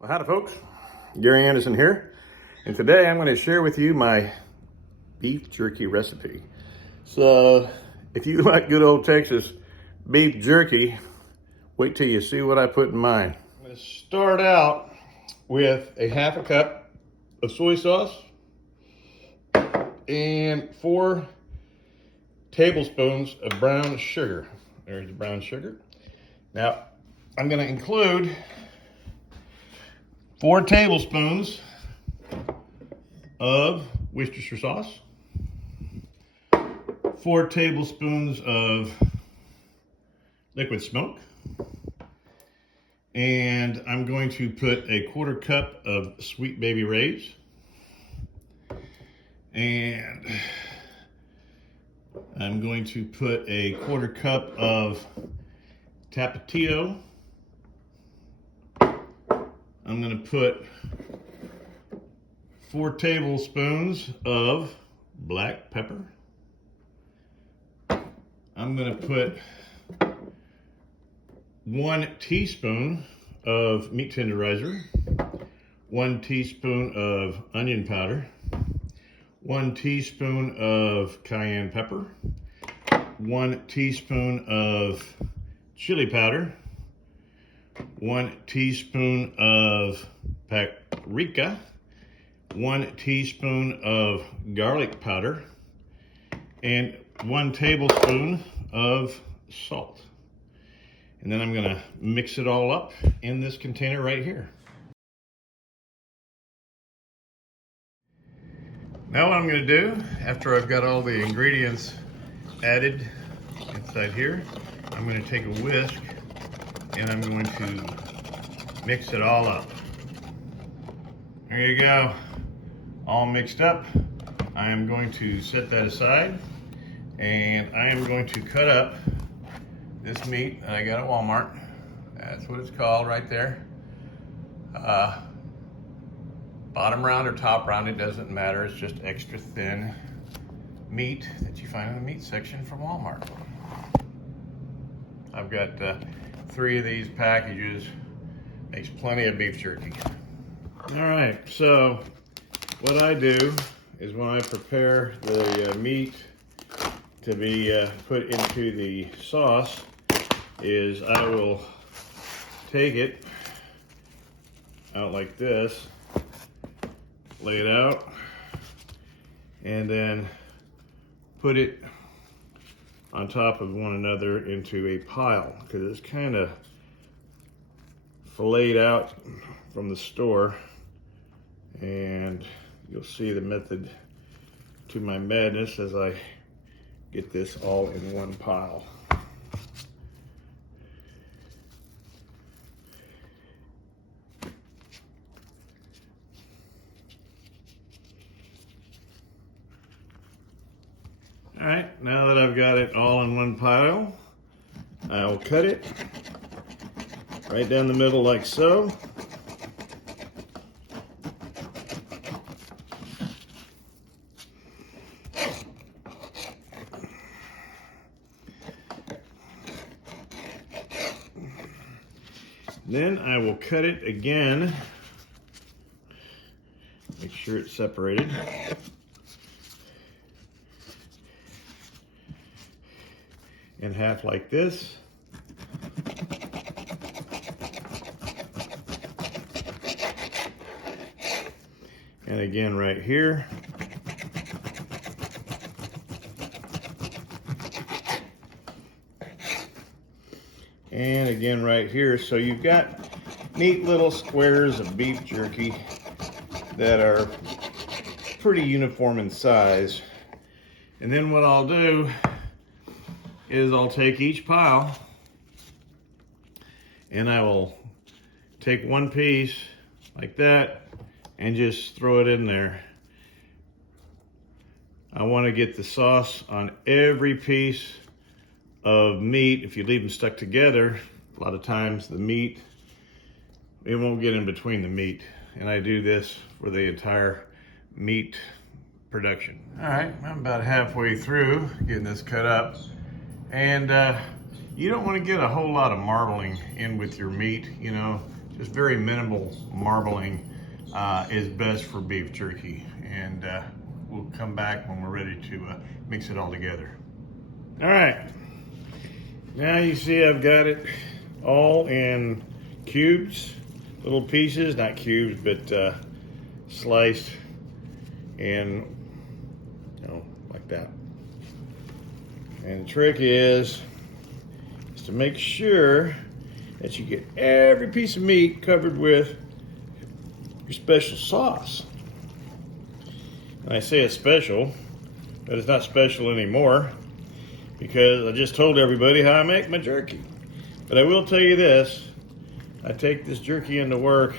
Well, howdy folks, Gary Anderson here, and today I'm going to share with you my beef jerky recipe. So if you like good old Texas beef jerky, wait till you see what I put in mine. I'm going to start out with a half a cup of soy sauce and 4 tablespoons of brown sugar. There's the brown sugar. Now I'm going to include 4 tablespoons of Worcestershire sauce, 4 tablespoons of liquid smoke, and I'm going to put a 1/4 cup of Sweet Baby Ray's, and I'm going to put a 1/4 cup of Tapatio. I'm going to put 4 tablespoons of black pepper. I'm going to put 1 teaspoon of meat tenderizer, 1 teaspoon of onion powder, 1 teaspoon of cayenne pepper, 1 teaspoon of chili powder, 1 teaspoon of paprika, 1 teaspoon of garlic powder, and 1 tablespoon of salt. And then I'm going to mix it all up in this container right here. Now what I'm going to do, after I've got all the ingredients added inside here, I'm going to take a whisk and I'm going to mix it all up. There you go, all mixed up. I am going to set that aside, and I am going to cut up this meat that I got at Walmart. That's what it's called right there. Bottom round or top round, it doesn't matter. It's just extra thin meat that you find in the meat section from Walmart. I've got 3 of these packages. Makes plenty of beef jerky. All right, so what I do is when I prepare the meat to be put into the sauce is I will take it out like this, lay it out, and then put it on top of one another into a pile, because it's kind of filleted out from the store, and you'll see the method to my madness as I get this all in one pile. All right, now that I've got it all in one pile, I'll cut it right down the middle like so. Then I will cut it again, make sure it's separated. In half like this. And again right here. And again right here. So you've got neat little squares of beef jerky that are pretty uniform in size. And then what I'll do is I'll take each pile and I will take one piece like that and just throw it in there. I want to get the sauce on every piece of meat. If you leave them stuck together, a lot of times the meat, it won't get in between the meat. And I do this for the entire meat production. All right, I'm about halfway through getting this cut up. And you don't want to get a whole lot of marbling in with your meat, you know, just very minimal marbling is best for beef jerky. And we'll come back when we're ready to mix it all together. All right, now you see I've got it all in cubes, little pieces, not cubes, but sliced in, like that. And the trick is to make sure that you get every piece of meat covered with your special sauce. And I say it's special, but it's not special anymore because I just told everybody how I make my jerky. But I will tell you this, I take this jerky into work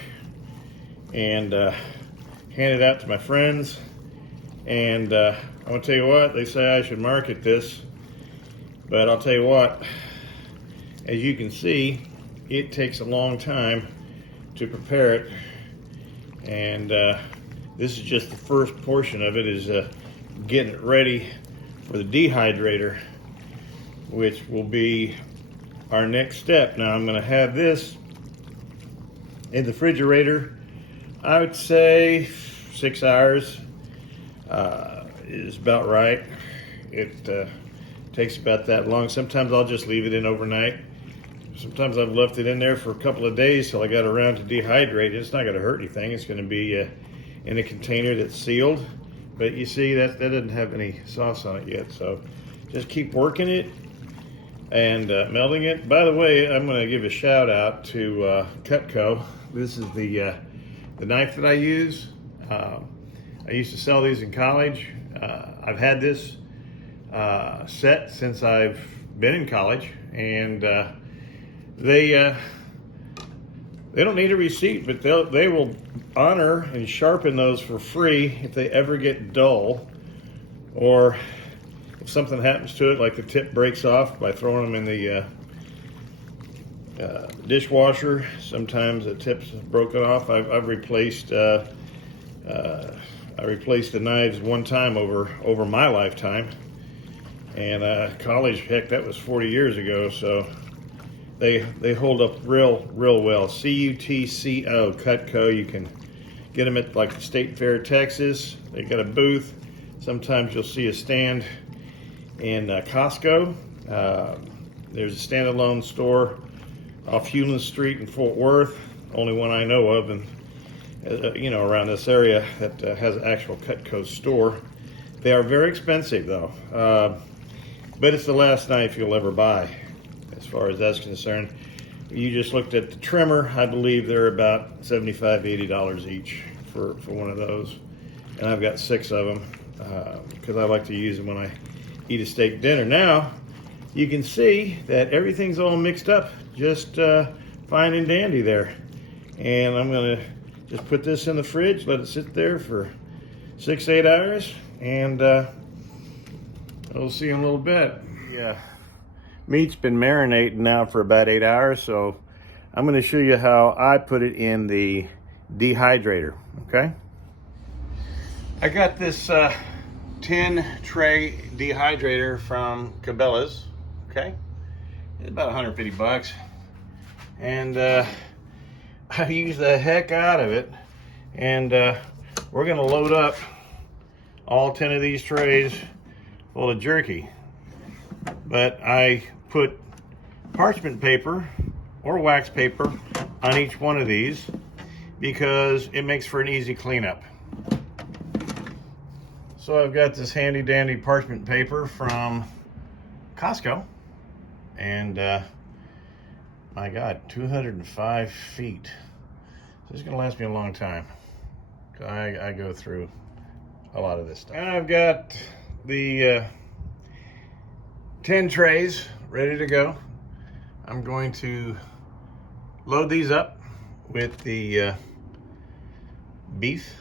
and hand it out to my friends. And I want to tell you what, they say I should market this, but I'll tell you what, as you can see, it takes a long time to prepare it. And this is just the first portion of it, is getting it ready for the dehydrator, which will be our next step. Now I'm going to have this in the refrigerator, I would say 6 hours is about right. It takes about that long. Sometimes I'll just leave it in overnight. Sometimes I've left it in there for a couple of days till I got around to dehydrate it. It's not going to hurt anything. It's going to be in a container that's sealed. But you see, that doesn't have any sauce on it yet. So just keep working it and melting it. By the way, I'm going to give a shout out to Cutco. This is the knife that I use. I used to sell these in college. I've had this set since I've been in college, and they don't need a receipt, but they will honor and sharpen those for free if they ever get dull, or if something happens to it, like the tip breaks off by throwing them in the dishwasher. Sometimes the tip's broken off. I've replaced I replaced the knives one time over my lifetime, and college, heck, that was 40 years ago. So they hold up real well. CUTCO, Cutco. You can get them at like the State Fair, Texas. They got a booth. Sometimes you'll see a stand in Costco. There's a standalone store off Hewlin Street in Fort Worth, only one I know of, and around this area that has an actual Cutco store. They are very expensive though, but it's the last knife you'll ever buy as far as that's concerned. You just looked at the trimmer. I believe they're about $75, $80 each for one of those, and I've got 6 of them because I like to use them when I eat a steak dinner. Now you can see that everything's all mixed up, just fine and dandy there. And I'm gonna just put this in the fridge, let it sit there for 6-8 hours, and we'll see in a little bit. Yeah, meat's been marinating now for about 8 hours, so I'm gonna show you how I put it in the dehydrator, okay? I got this 10 tray dehydrator from Cabela's, okay? It's about 150 bucks. And I use the heck out of it. And we're gonna load up all 10 of these trays full of jerky. But I put parchment paper or wax paper on each one of these because it makes for an easy cleanup. So I've got this handy dandy parchment paper from Costco, and my God, 205 feet. So it's gonna last me a long time. I go through a lot of this stuff. And I've got the 10 trays ready to go. I'm going to load these up with the beef.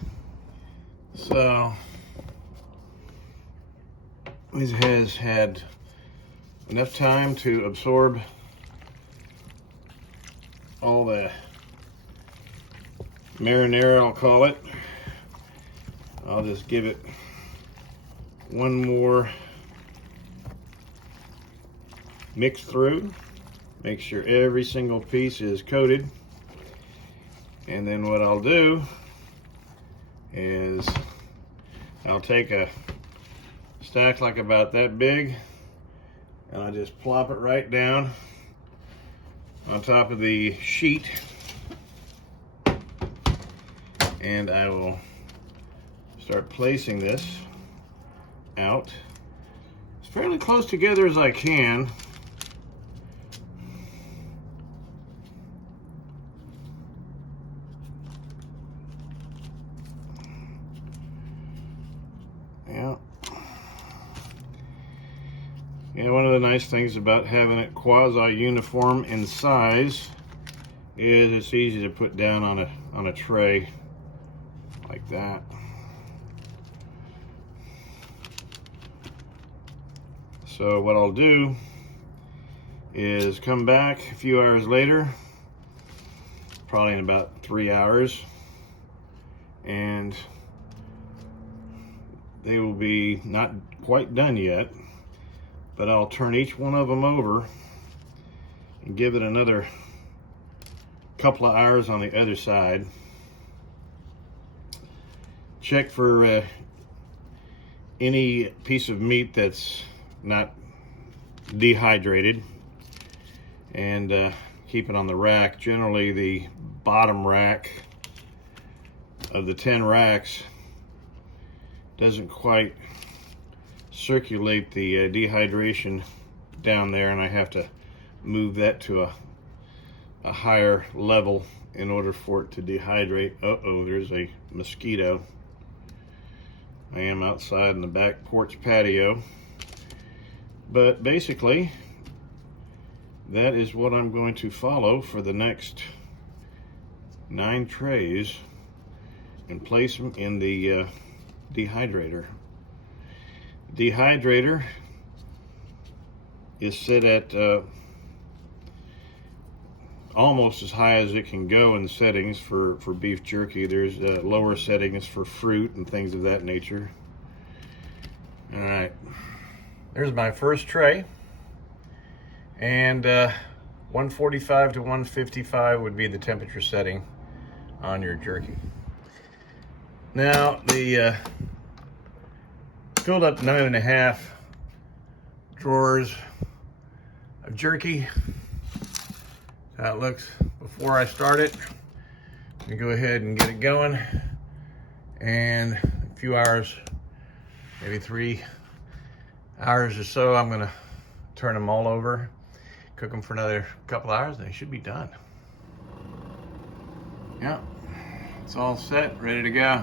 So this has had enough time to absorb all the marinara, I'll call it. I'll just give it one more mix through, make sure every single piece is coated, And then what I'll do is I'll take a stack like about that big, and I'll just plop it right down on top of the sheet, and I will start placing this out as fairly close together as I can. And one of the nice things about having it quasi-uniform in size is it's easy to put down on a tray like that. So what I'll do is come back a few hours later, probably in about 3 hours, and they will be not quite done yet, but I'll turn each one of them over and give it another couple of hours on the other side. Check for any piece of meat that's not dehydrated, and keep it on the rack. Generally, the bottom rack of the 10 racks doesn't quite circulate the dehydration down there, and I have to move that to a higher level in order for it to dehydrate. Uh-oh, there's a mosquito. I am outside in the back porch patio. But basically, that is what I'm going to follow for the next 9 trays and place them in the dehydrator. Dehydrator is set at almost as high as it can go in settings for beef jerky. There's lower settings for fruit and things of that nature. All right, there's my first tray, and 145 to 155 would be the temperature setting on your jerky. Now the filled up 9.5 drawers of jerky. That's how it looks before I start it. I'm gonna go ahead and get it going, and a few hours, maybe 3 hours or so, I'm gonna turn them all over, cook them for another couple hours, and they should be done. Yeah, it's all set, ready to go.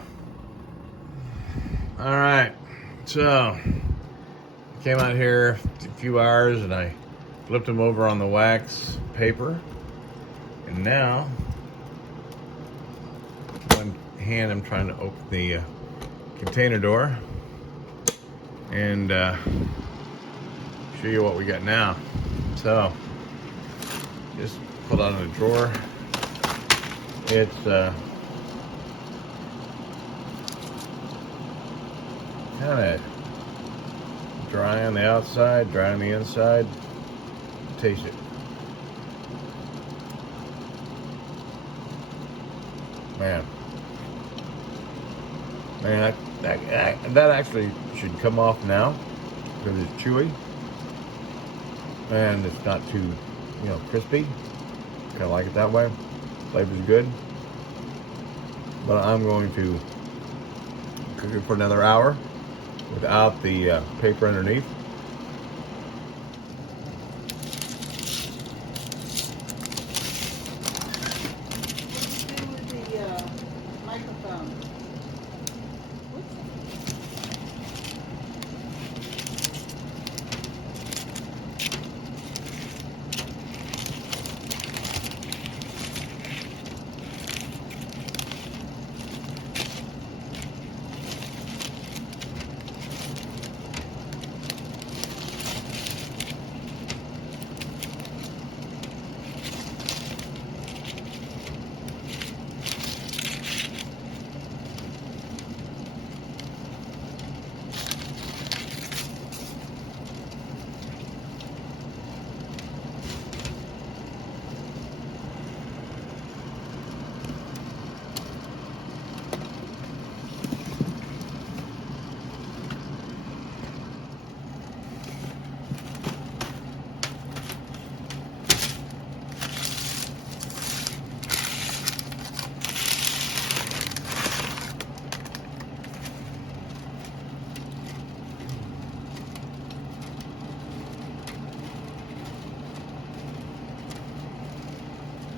All right, so I came out here a few hours and I flipped them over on the wax paper, and now one hand I'm trying to open the container door and show you what we got now. So just pull out of the drawer. It's kind of dry on the outside, dry on the inside. Taste it. Man, that actually should come off now because it's chewy and it's not too, crispy. Kind of like it that way. Flavor's good. But I'm going to cook it for another hour without the paper underneath.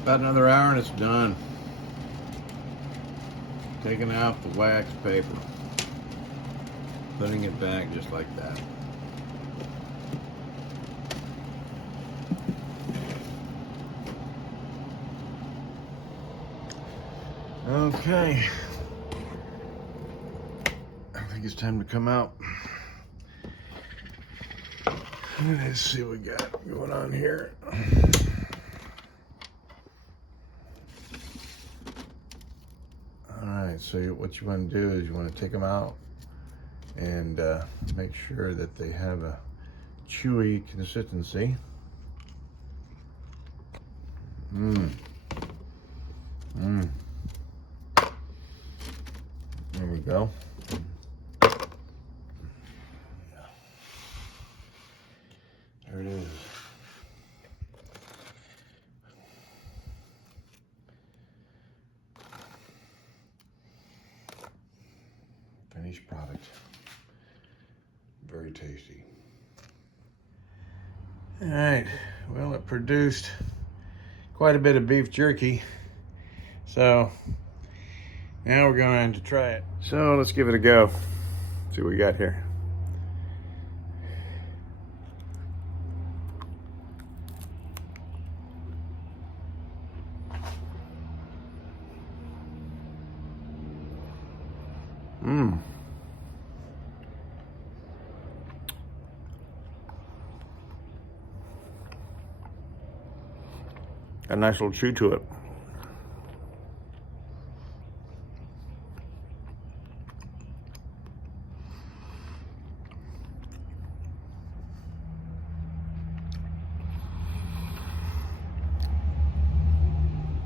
About another hour and it's done. Taking out the wax paper. Putting it back just like that. Okay. I think it's time to come out. Let's see what we got going on here. Alright, so what you want to do is you want to take them out and make sure that they have a chewy consistency. There we go. There it is. Finished product. Very tasty. All right, well, it produced quite a bit of beef jerky. So now we're going to try it. So let's give it a go. See what we got here. Got a nice little chew to it.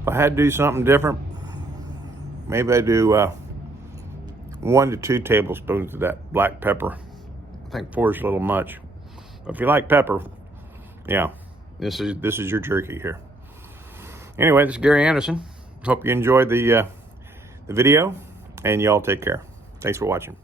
If I had to do something different, maybe I do 1 to 2 tablespoons of that black pepper. I think 4 is a little much. But if you like pepper, yeah, this is your jerky here. Anyway, this is Gary Anderson. Hope you enjoyed the video, and y'all take care. Thanks for watching.